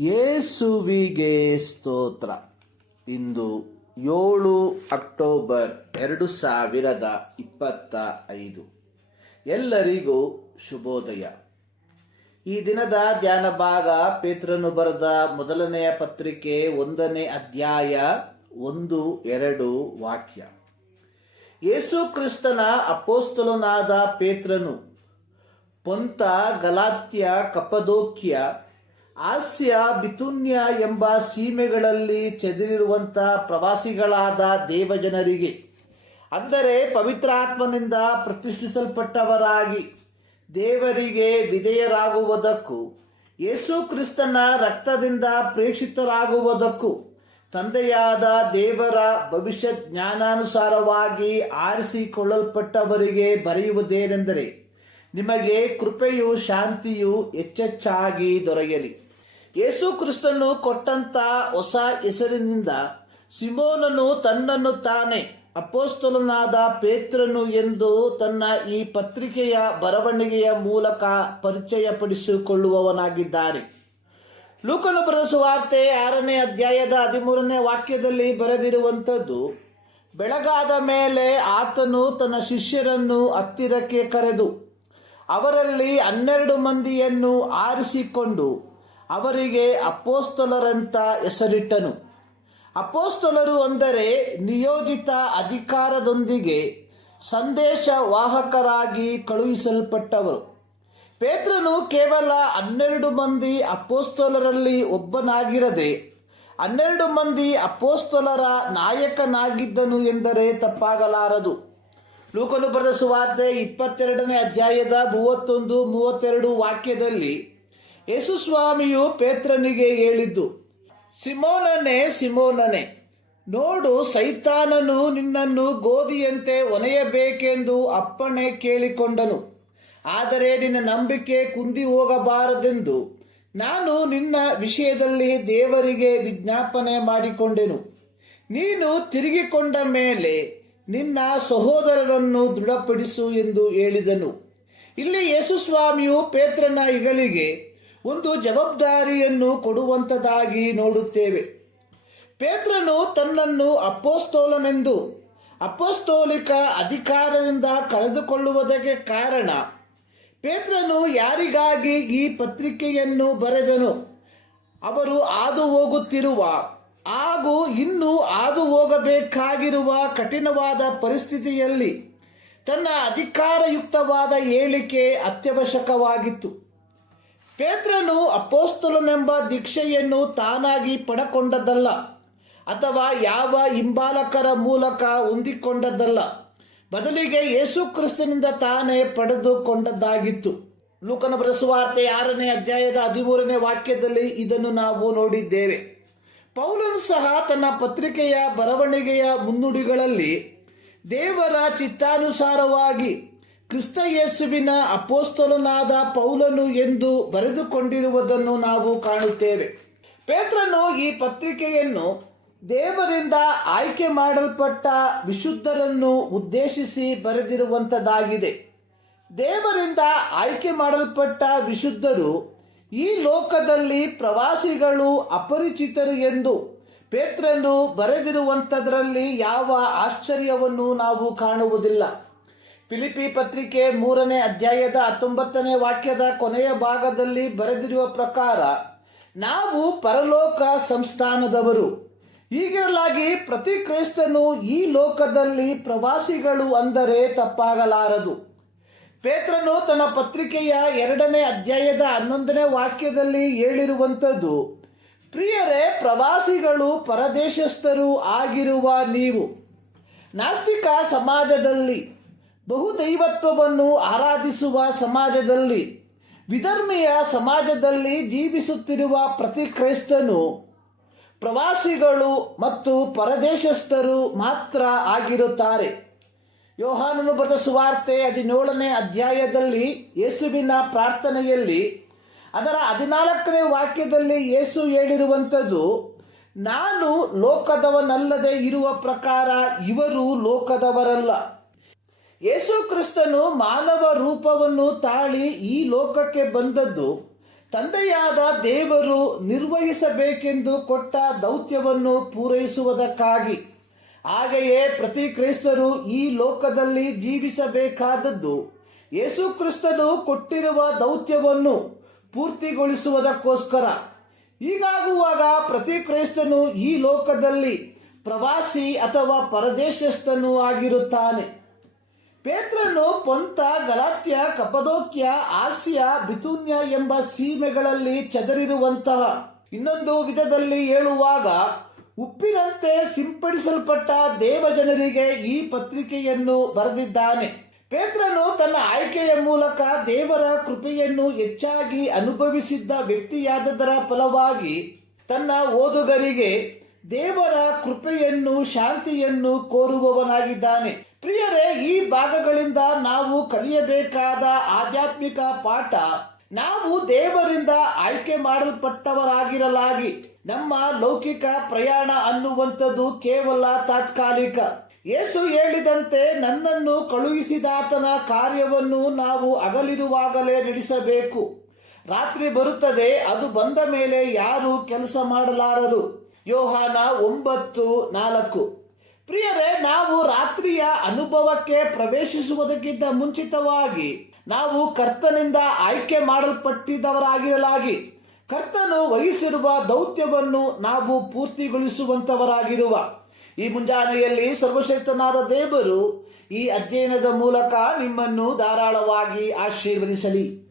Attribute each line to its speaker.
Speaker 1: ಯೇಸುವಿಗೆ ಸ್ತೋತ್ರ. ಇಂದು ಏಳು ಅಕ್ಟೋಬರ್ ಎರಡು ಸಾವಿರದ ಇಪ್ಪತ್ತ ಐದು. ಎಲ್ಲರಿಗೂ ಶುಭೋದಯ. ಈ ದಿನದ ಧ್ಯಾನ ಭಾಗ ಪೇತ್ರನು ಬರೆದ ಮೊದಲನೆಯ ಪತ್ರಿಕೆ ಒಂದನೇ ಅಧ್ಯಾಯ ಒಂದು ಎರಡು ವಾಕ್ಯ. ಯೇಸು ಕ್ರಿಸ್ತನ ಅಪೋಸ್ತಲನಾದ ಪೇತ್ರನು, ಪೊಂತ, ಗಲಾತ್ಯ, ಕಪದೋಕ್ಯ ಆಸ್ಯ ಬಿತುನ್ಯ ಎಂಬ ಸೀಮೆಗಳಲ್ಲಿ ಚೆದರಿರುವಂಥ ಪ್ರವಾಸಿಗಳಾದ ದೇವಜನರಿಗೆ, ಅಂದರೆ ಪವಿತ್ರಾತ್ಮನಿಂದ ಪ್ರತಿಷ್ಠಿಸಲ್ಪಟ್ಟವರಾಗಿ ದೇವರಿಗೆ ವಿಧೇಯರಾಗುವುದಕ್ಕೂ, ಯೇಸು ಕ್ರಿಸ್ತನ ರಕ್ತದಿಂದ ಪ್ರೇಕ್ಷಿತರಾಗುವುದಕ್ಕೂ, ತಂದೆಯಾದ ದೇವರ ಭವಿಷ್ಯ ಜ್ಞಾನಾನುಸಾರವಾಗಿ ಆರಿಸಿಕೊಳ್ಳಲ್ಪಟ್ಟವರಿಗೆ ಬರೆಯುವುದೇನೆಂದರೆ, ನಿಮಗೆ ಕೃಪೆಯು ಶಾಂತಿಯು ಹೆಚ್ಚೆಚ್ಚಾಗಿ ದೊರೆಯಲಿ. ಯೇಸು ಕ್ರಿಸ್ತನು ಕೊಟ್ಟಂತ ಹೊಸ ಹೆಸರಿನಿಂದ ಸಿಮೋನನು ತನ್ನನ್ನು ತಾನೆ ಅಪೋಸ್ತಲನಾದ ಪೇತ್ರನು ಎಂದು ತನ್ನ ಈ ಪತ್ರಿಕೆಯ ಬರವಣಿಗೆಯ ಮೂಲಕ ಪರಿಚಯಪಡಿಸಿಕೊಳ್ಳುವವನಾಗಿದ್ದಾರೆ. ಲೂಕನು ಸುವಾರ್ತೆ ಆರನೇ ಅಧ್ಯಾಯದ ಹದಿಮೂರನೇ ವಾಕ್ಯದಲ್ಲಿ ಬರೆದಿರುವಂಥದ್ದು, ಬೆಳಗಾದ ಮೇಲೆ ಆತನು ತನ್ನ ಶಿಷ್ಯರನ್ನು ಹತ್ತಿರಕ್ಕೆ ಕರೆದು, ಅವರಲ್ಲಿ ಹನ್ನೆರಡು ಮಂದಿಯನ್ನು ಆರಿಸಿಕೊಂಡು ಅವರಿಗೆ ಅಪೋಸ್ತಲರಂತ ಹೆಸರಿಟ್ಟನು. ಅಪೋಸ್ತಲರು ಅಂದರೆ ನಿಯೋಜಿತ ಅಧಿಕಾರದೊಂದಿಗೆ ಸಂದೇಶ ವಾಹಕರಾಗಿ ಕಳುಹಿಸಲ್ಪಟ್ಟವರು. ಪೇತ್ರನು ಕೇವಲ ಹನ್ನೆರಡು ಮಂದಿ ಅಪೋಸ್ತಲರಲ್ಲಿ ಒಬ್ಬನಾಗಿರದೆ ಹನ್ನೆರಡು ಮಂದಿ ಅಪೋಸ್ತಲರ ನಾಯಕನಾಗಿದ್ದನು ಎಂದರೆ ತಪ್ಪಾಗಲಾರದು. ಲೂಕನು ಬರೆದ ಸುವಾರ್ತೆ ಇಪ್ಪತ್ತೆರಡನೇ ಅಧ್ಯಾಯದ ಮೂವತ್ತೊಂದು ಮೂವತ್ತೆರಡು ವಾಕ್ಯದಲ್ಲಿ ಯೇಸುಸ್ವಾಮಿಯು ಪೇತ್ರನಿಗೆ ಹೇಳಿದ್ದು, ಸಿಮೋನನೇ ಸಿಮೋನನೇ, ನೋಡು, ಸೈತಾನನು ನಿನ್ನನ್ನು ಗೋಧಿಯಂತೆ ಒನೆಯಬೇಕೆಂದು ಅಪ್ಪಣೆ ಕೇಳಿಕೊಂಡನು. ಆದರೆ ನಿನ್ನ ನಂಬಿಕೆ ಕುಂದಿ ಹೋಗಬಾರದೆಂದು ನಾನು ನಿನ್ನ ವಿಷಯದಲ್ಲಿ ದೇವರಿಗೆ ವಿಜ್ಞಾಪನೆ ಮಾಡಿಕೊಂಡೆನು. ನೀನು ತಿರುಗಿಕೊಂಡ ಮೇಲೆ ನಿನ್ನ ಸಹೋದರರನ್ನು ದೃಢಪಡಿಸು ಎಂದು ಹೇಳಿದನು. ಇಲ್ಲಿ ಯೇಸುಸ್ವಾಮಿಯು ಪೇತ್ರನ ಇಗಲಿಗೆ ಒಂದು ಜವಾಬ್ದಾರಿಯನ್ನು ಕೊಡುವಂಥದ್ದಾಗಿ ನೋಡುತ್ತೇವೆ. ಪೇತ್ರನು ತನ್ನನ್ನು ಅಪ್ಪೋಸ್ತೋಲನೆಂದು ಅಪೋಸ್ತೋಲಿಕ ಅಧಿಕಾರದಿಂದ ಕಳೆದುಕೊಳ್ಳುವುದಕ್ಕೆ ಕಾರಣ, ಪೇತ್ರನು ಯಾರಿಗಾಗಿ ಈ ಪತ್ರಿಕೆಯನ್ನು ಬರೆದನು? ಅವರು ಹಾದು ಹೋಗುತ್ತಿರುವ ಹಾಗೂ ಇನ್ನು ಹಾದು ಹೋಗಬೇಕಾಗಿರುವ ಕಠಿಣವಾದ ಪರಿಸ್ಥಿತಿಯಲ್ಲಿ ತನ್ನ ಅಧಿಕಾರಯುಕ್ತವಾದ ಹೇಳಿಕೆ ಅತ್ಯವಶ್ಯಕವಾಗಿತ್ತು. ಪೇತ್ರನು ಅಪೋಸ್ತಲನೆಂಬ ದೀಕ್ಷೆಯನ್ನು ತಾನಾಗಿ ಪಡಕೊಂಡದ್ದಲ್ಲ, ಅಥವಾ ಯಾವ ಹಿಂಬಾಲಕರ ಮೂಲಕ ಹೊಂದಿಕೊಂಡದ್ದಲ್ಲ. ಬದಲಿಗೆ ಯೇಸು ಕ್ರಿಸ್ತನಿಂದ ತಾನೇ ಪಡೆದುಕೊಂಡದ್ದಾಗಿತ್ತು. ಲೂಕನ ಬರೆಸುವಾರ್ತೆ ಆರನೇ ಅಧ್ಯಾಯದ ಹದಿಮೂರನೇ ವಾಕ್ಯದಲ್ಲಿ ಇದನ್ನು ನಾವು ನೋಡಿದ್ದೇವೆ. ಪೌಲನು ಸಹ ತನ್ನ ಪತ್ರಿಕೆಯ ಬರವಣಿಗೆಯ ಮುನ್ನುಡಿಗಳಲ್ಲಿ ದೇವರ ಚಿತ್ತಾನುಸಾರವಾಗಿ ಕ್ರಿಸ್ತ ಯೇಸುವಿನ ಅಪೋಸ್ತಲನಾದ ಪೌಲನು ಎಂದು ಬರೆದುಕೊಂಡಿರುವುದನ್ನು ನಾವು ಕಾಣುತ್ತೇವೆ. ಪೇತ್ರನು ಈ ಪತ್ರಿಕೆಯನ್ನು ದೇವರಿಂದ ಆಯ್ಕೆ ಮಾಡಲ್ಪಟ್ಟ ವಿಶುದ್ಧರನ್ನು ಉದ್ದೇಶಿಸಿ ಬರೆದಿರುವಂಥದ್ದಾಗಿದೆ ದೇವರಿಂದ ಆಯ್ಕೆ ಮಾಡಲ್ಪಟ್ಟ ವಿಶುದ್ಧರು ಈ ಲೋಕದಲ್ಲಿ ಪ್ರವಾಸಿಗಳು ಅಪರಿಚಿತರು ಎಂದು ಪೇತ್ರನು ಬರೆದಿರುವಂಥದ್ರಲ್ಲಿ ಯಾವ ಆಶ್ಚರ್ಯವನ್ನು ನಾವು ಕಾಣುವುದಿಲ್ಲ. ಫಿಲಿಪಿ ಪತ್ರಿಕೆ ಮೂರನೇ ಅಧ್ಯಾಯದ ಹತ್ತೊಂಬತ್ತನೇ ವಾಕ್ಯದ ಕೊನೆಯ ಭಾಗದಲ್ಲಿ ಬರೆದಿರುವ ಪ್ರಕಾರ, ನಾವು ಪರಲೋಕ ಸಂಸ್ಥಾನದವರು. ಹೀಗಿರಲಾಗಿ ಪ್ರತಿ ಕ್ರೈಸ್ತನು ಈ ಲೋಕದಲ್ಲಿ ಪ್ರವಾಸಿಗಳು ಅಂದರೆ ತಪ್ಪಾಗಲಾರದು. ಪೇತ್ರನು ತನ್ನ ಪತ್ರಿಕೆಯ ಎರಡನೇ ಅಧ್ಯಾಯದ ಹನ್ನೊಂದನೇ ವಾಕ್ಯದಲ್ಲಿ ಹೇಳಿರುವಂಥದ್ದು, ಪ್ರಿಯರೇ, ಪ್ರವಾಸಿಗಳು ಪರದೇಶಸ್ಥರು ಆಗಿರುವ ನೀವು. ನಾಸ್ತಿಕ ಸಮಾಜದಲ್ಲಿ ಬಹುದೈವತ್ವವನ್ನು ಆರಾಧಿಸುವ ಸಮಾಜದಲ್ಲಿ, ವಿಧರ್ಮೀಯ ಸಮಾಜದಲ್ಲಿ ಜೀವಿಸುತ್ತಿರುವ ಪ್ರತಿ ಕ್ರೈಸ್ತನು ಪ್ರವಾಸಿಗಳು ಮತ್ತು ಪರದೇಶಸ್ಥರು ಮಾತ್ರ ಆಗಿರುತ್ತಾರೆ. ಯೋಹಾನನು ಬರೆದ ಸುವಾರ್ತೆ ಹದಿನೇಳನೇ ಅಧ್ಯಾಯದಲ್ಲಿ ಯೇಸುವಿನ ಪ್ರಾರ್ಥನೆಯಲ್ಲಿ, ಅದರ ಹದಿನಾಲ್ಕನೇ ವಾಕ್ಯದಲ್ಲಿ ಯೇಸು ಹೇಳಿರುವಂಥದ್ದು, ನಾನು ಲೋಕದವನಲ್ಲದೆ ಇರುವ ಪ್ರಕಾರ ಇವರು ಲೋಕದವರಲ್ಲ. ಯೇಸು ಕ್ರಿಸ್ತನು ಮಾನವ ರೂಪವನ್ನು ತಾಳಿ ಈ ಲೋಕಕ್ಕೆ ಬಂದದ್ದು. ತಂದೆಯಾದ ದೇವರು ನಿರ್ವಹಿಸಬೇಕೆಂದು ಕೊಟ್ಟ ದೌತ್ಯವನ್ನು ಪೂರೈಸುವುದಕ್ಕಾಗಿ. ಹಾಗೆಯೇ ಪ್ರತಿ ಕ್ರೈಸ್ತರು ಈ ಲೋಕದಲ್ಲಿ ಜೀವಿಸಬೇಕಾದದ್ದು. ಯೇಸು ಕ್ರಿಸ್ತನು ಕೊಟ್ಟಿರುವ ದೌತ್ಯವನ್ನು ಪೂರ್ತಿಗೊಳಿಸುವುದಕ್ಕೋಸ್ಕರ. ಹೀಗಾಗುವಾಗ ಪ್ರತಿ ಕ್ರೈಸ್ತನು ಈ ಲೋಕದಲ್ಲಿ ಪ್ರವಾಸಿ ಅಥವಾ ಪರದೇಶಸ್ಥನೂ ಆಗಿರುತ್ತಾನೆ. ಪೇತ್ರನು ಪೊಂತ, ಗಲಾತ್ಯ ಕಪದೋಕ್ಯ ಆಸಿಯ, ಬಿತುನ್ಯ ಎಂಬ ಸೀಮೆಗಳಲ್ಲಿ ಚದರಿರುವಂತಹ ಇನ್ನೊಂದು ವಿಧದಲ್ಲಿ ಹೇಳುವಾಗ ಉಪ್ಪಿನಂತೆ ಸಿಂಪಡಿಸಲ್ಪಟ್ಟ ದೇವಜನರಿಗೆ ಈ ಪತ್ರಿಕೆಯನ್ನು ಬರೆದಿದ್ದಾನೆ. ಪೇತ್ರನು ತನ್ನ ಆಯ್ಕೆಯ ಮೂಲಕ ದೇವರ ಕೃಪೆಯನ್ನು ಹೆಚ್ಚಾಗಿ ಅನುಭವಿಸಿದ್ದ ವ್ಯಕ್ತಿಯಾದದರ ಫಲವಾಗಿ ತನ್ನ ಓದುಗರಿಗೆ ದೇವರ ಕೃಪೆಯನ್ನು, ಶಾಂತಿಯನ್ನು ಕೋರುವವನಾಗಿದ್ದಾನೆ. ಪ್ರಿಯರೇ, ಈ ಭಾಗಗಳಿಂದ ನಾವು ಕಲಿಯಬೇಕಾದ ಆಧ್ಯಾತ್ಮಿಕ ಪಾಠ, ನಾವು ದೇವರಿಂದ ಆಯ್ಕೆ ಮಾಡಲ್ಪಟ್ಟವರಾಗಿರಲಾಗಿ. ನಮ್ಮ ಲೌಕಿಕ ಪ್ರಯಾಣ ಅನ್ನುವಂಥದ್ದು ಕೇವಲ ತಾತ್ಕಾಲಿಕ. ಯೇಸು ಹೇಳಿದಂತೆ ನನ್ನನ್ನು ಕಳುಹಿಸಿದಾತನ ಕಾರ್ಯವನ್ನು ನಾವು ಅಗಲಿರುವಾಗಲೇ ನಡೆಸಬೇಕು. ರಾತ್ರಿ ಬರುತ್ತದೆ, ಅದು ಬಂದ ಮೇಲೆ ಯಾರು ಕೆಲಸ ಮಾಡಲಾರರು. ಯೋಹಾನ ಒಂಬತ್ತು ನಾಲ್ಕು. ಪ್ರಿಯರೇ, ನಾವು ರಾತ್ರಿಯ ಅನುಭವಕ್ಕೆ ಪ್ರವೇಶಿಸುವುದಕ್ಕಿಂತ ಮುಂಚಿತವಾಗಿ ನಾವು ಕರ್ತನಿಂದ ಆಯ್ಕೆ ಮಾಡಲ್ಪಟ್ಟಿದವರಾಗಿರಲಾಗಿ. ಕರ್ತನು ವಹಿಸಿರುವ ದೌತ್ಯವನ್ನು ನಾವು ಪೂರ್ತಿಗೊಳಿಸುವಂತವರಾಗಿರುವ. ಈ ಮುಂಜಾನೆಯಲ್ಲಿ ಸರ್ವಶಕ್ತನಾದ ದೇವರು ಈ ಅಧ್ಯಯನದ ಮೂಲಕ ನಿಮ್ಮನ್ನು ಧಾರಾಳವಾಗಿ ಆಶೀರ್ವದಿಸಲಿ.